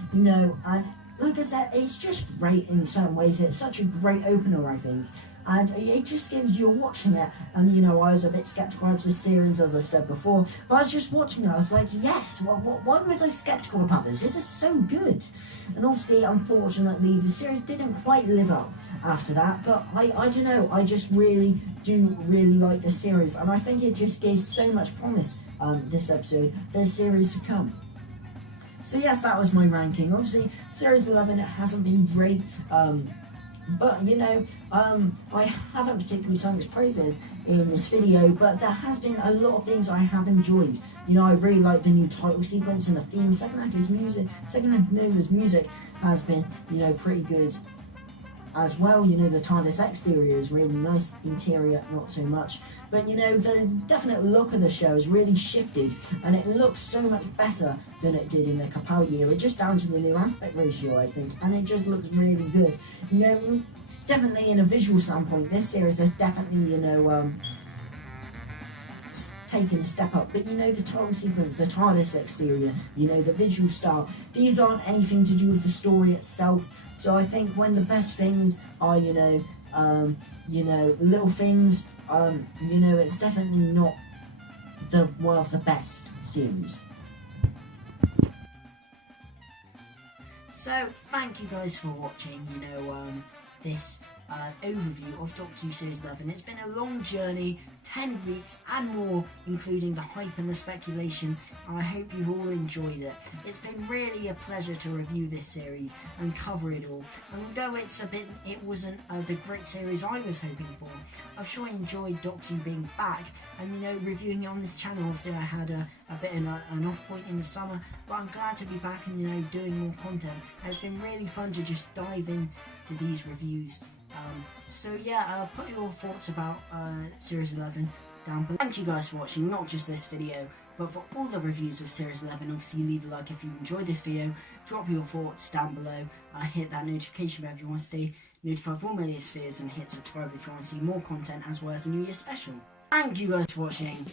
like I said, it's just great in certain ways. It's such a great opener, I think. And it just gives you watching it, and I was a bit sceptical of this series, as I've said before, but I was just watching it, I was like, yes, why was I sceptical about this? This is so good. And obviously, unfortunately, the series didn't quite live up after that, but I don't know, I just really do like this series, and I think it just gave so much promise, this episode, for the series to come. So yes, that was my ranking. Obviously, Series 11, it hasn't been great, but, I haven't particularly sung its praises in this video, but there has been a lot of things I have enjoyed. I really like the new title sequence and the theme. Second Act Nova's music has been, pretty good as well. The TARDIS exterior is really nice, interior not so much. But the definite look of the show has really shifted, and it looks so much better than it did in the Capaldi era, just down to the new aspect ratio, I think, and it just looks really good. Definitely in a visual standpoint, this series has definitely, taken a step up. But the title sequence, the TARDIS exterior, the visual style, these aren't anything to do with the story itself. So I think when the best things are, you know, little things. You know, it's definitely not one of the best series. So, thank you guys for watching, you know, this overview of Doctor Who Series 11. It's been a long journey, 10 weeks and more, including the hype and the speculation, and I hope you've all enjoyed it. It's been really a pleasure to review this series and cover it all, and although it wasn't the great series I was hoping for, I've sure enjoyed Doctor Who being back, and you know, reviewing it on this channel. Obviously I had a bit of an off point in the summer, but I'm glad to be back and, you know, doing more content. And it's been really fun to just dive into these reviews. So yeah, put your thoughts about Series 11 down below. Thank you guys for watching, not just this video, but for all the reviews of Series 11. Obviously leave a like if you enjoyed this video, drop your thoughts down below, hit that notification bell if you want to stay notified of all my latest videos, and hit subscribe if you want to see more content as well as a New Year special. Thank you guys for watching.